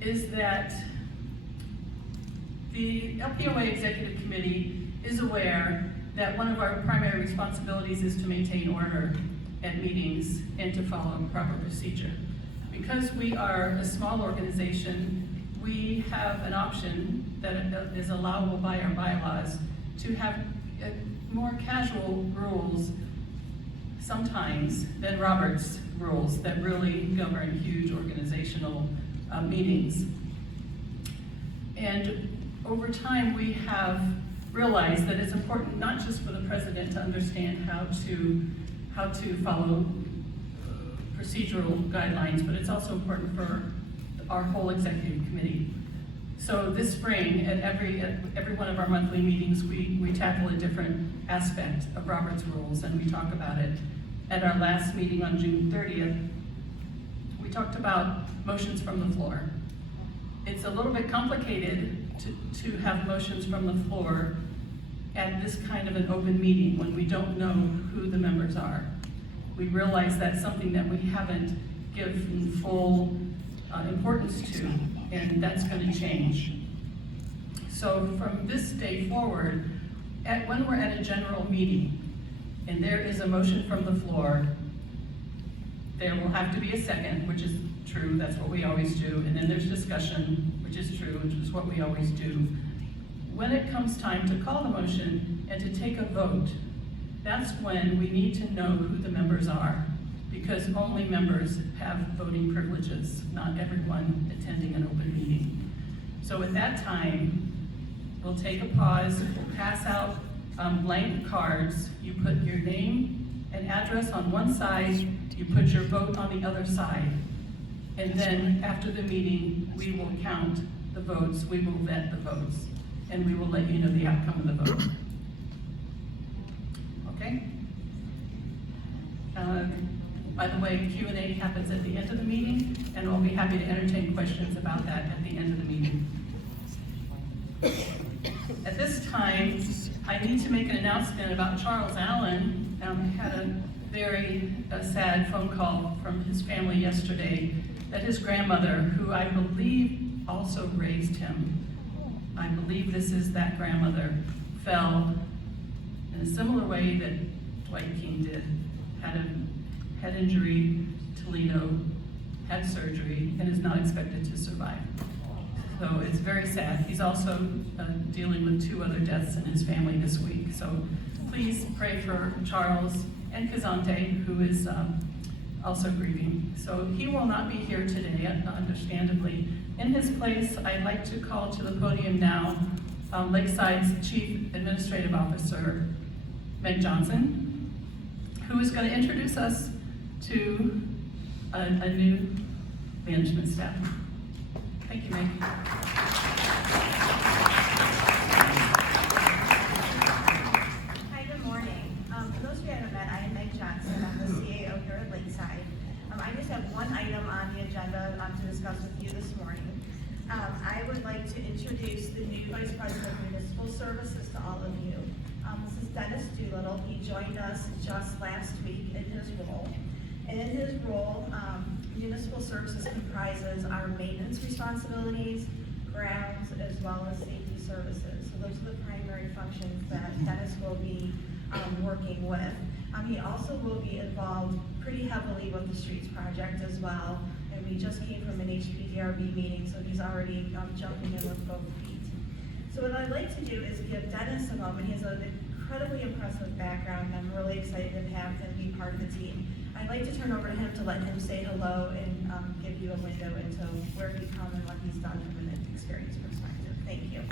is that the LPOA Executive Committee is aware that one of our primary responsibilities is to maintain order at meetings and to follow proper procedure. Because we are a small organization, we have an option that is allowable by our bylaws to have more casual rules sometimes than Robert's rules that really govern huge organizational meetings. And over time, we have realized that it's important not just for the president to understand how to follow procedural guidelines, but it's also important for our whole executive committee. So this spring, at every one of our monthly meetings, we tackle a different aspect of Robert's rules and we talk about it. At our last meeting on June 30th, we talked about motions from the floor. It's a little bit complicated to have motions from the floor at this kind of an open meeting when we don't know who the members are. We realize that's something that we haven't given full importance to, and that's going to change. So from this day forward, when we're at a general meeting and there is a motion from the floor, there will have to be a second, which is true, that's what we always do, and then there's discussion, which is true, which is what we always do. When it comes time to call the motion and to take a vote, that's when we need to know who the members are, because only members have voting privileges, not everyone attending an open meeting. So at that time, we'll take a pause, we'll pass out blank cards. You put your name and address on one side, you put your vote on the other side. And then after the meeting, we will count the votes, we will vet the votes, and we will let you know the outcome of the vote. Okay? By the way, Q&A happens at the end of the meeting, and we'll be happy to entertain questions about that at the end of the meeting. At this time, I need to make an announcement about Charles Allen. Had a very sad phone call from his family yesterday that his grandmother, who I believe also raised him, I believe this is that grandmother, fell in a similar way that Dwight King did. Had a head injury, Toledo, had surgery, and is not expected to survive. So it's very sad. He's also dealing with 2 other deaths in his family this week. So please pray for Charles and Kazante, who is also grieving. So he will not be here today, understandably. In his place, I'd like to call to the podium now Lakeside's Chief Administrative Officer, Meg Johnson, who is going to introduce us to a new management staff. Thank you, Meg. Hi, good morning. For those of you who haven't met, I am Meg Johnson. I'm the CAO here at Lakeside. I just have one item on the agenda to discuss with you this morning. I would like to introduce the new Vice President of Municipal Services to all of you. This is Dennis Doolittle. He joined us just last week in his role. And in his role, municipal services comprises our maintenance responsibilities, grounds, as well as safety services. So those are the primary functions that Dennis will be working with. He also will be involved pretty heavily with the streets project as well. And we just came from an HPDRB meeting, so he's already jumping in with both feet. So what I'd like to do is give Dennis a moment. He has an incredibly impressive background, and I'm really excited to have him be part of the team. I'd like to turn over to him to let him say hello and give you a window into where he's come and what he's done from an experience perspective. Thank you.